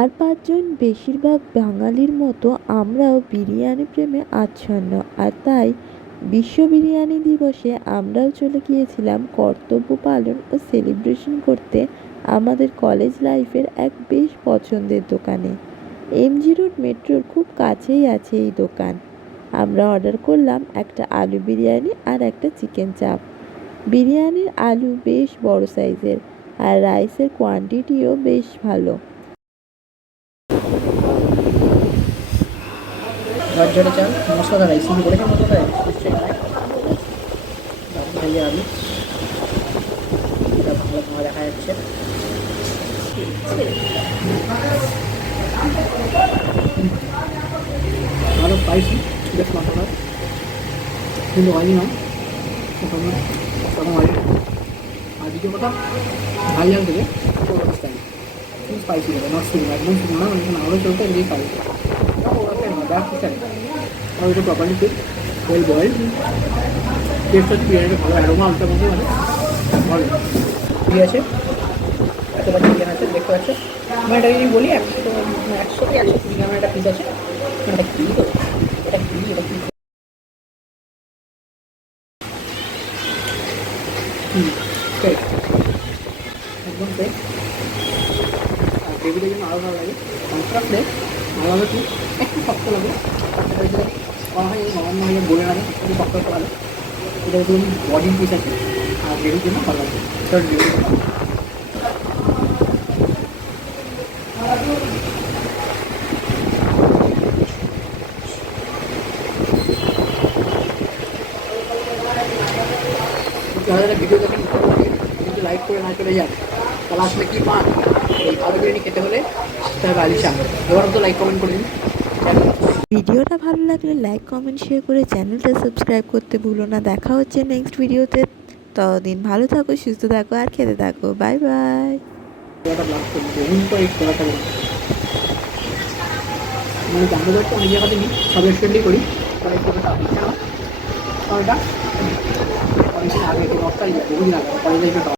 আর পাঁচজন বেশিরভাগ বাঙালির মতো আমরাও বিরিয়ানি প্রেমে আচ্ছন্ন, আর তাই বিশ্ব বিরিয়ানি দিবসে আমরাও চলে গিয়েছিলাম কর্তব্য পালন ও সেলিব্রেশন করতে আমাদের কলেজ লাইফের এক বেশ পছন্দের দোকানে। এমজি রোড মেট্রোর খুব কাছেই আছে এই দোকান। আমরা অর্ডার করলাম একটা আলু বিরিয়ানি আর একটা চিকেন চাপ। বিরিয়ানির আলু বেশ বড় সাইজের, আর রাইসের কোয়ান্টিটিও বেশ ভালো। ঝরঝরে চাল, মশলা রাইস শুরু করেছে, মশলা রাইস নিশ্চয়ই নয়। ভেজে আলু, এটা ভালো ভালো দেখা যাচ্ছে। ভালো স্পাইসি, বেশ মশলা, কিন্তু হয়নি না প্রথম হয়। আর দ্বিতীয় কথা, ঝাল ঝাল থেকে স্টাইল খুব স্পাইসি হবে, নট শুকনো, একদম শুকনো না, মানে আরও চলতে এদিকে স্পাইসি আর ওইটা প্রপারলি ঠিক ওয়েল বয়েল। টেস্ট হচ্ছে বিরিয়ানিটা ভালো, অ্যারোমা আলটা মধ্যে মানে ভালো। ঠিক আছে, এতটা চিকেন আছে দেখতে পাচ্ছ। আমি এটা যদি বলি 100 গ্রামের একটা পিস আছে। এটা কি তো, এটা কি, এটা কি ফেক, একদম ফেক। আর গ্রেভিটা যেন আরও ভালো লাগে, কনট্রাস্টে ভালো হবে। কি একটু শক্ত লাগে, করা হয় নরম হয়ে বলে লাগে, একটু শক্ত করতে ভালো। এটা ধরুন বডির পিস আছে, আর গ্রেভির জন্য ভালো লাগে। সেটা গ্রেভির জন্য যারা ভিডিও দেখেন যদি লাইক করে না চলে যান, তাহলে আসলে কী পান? এই আলু বিরিয়ানি খেতে হলে তাহলে আলিশা এবার তো লাইক কমেন্ট করে দিন। ভিডিওটা ভালো লাগলে লাইক কমেন্ট শেয়ার করে চ্যানেলটা সাবস্ক্রাইব করতে ভুলো না। দেখা হচ্ছে নেক্সট ভিডিওতে। ততদিন ভালো থাকো, সুস্থ থাকো আর খেতে থাকো। Bye bye. মানে জানতে পারছি অনেক জায়গাতে নিই, সব রেস্টুরেন্টেই করি। কেন? কারণ এটা অনেকদিন আগে 10 তারিখ বহুদিন আগে কলেজ লাইফে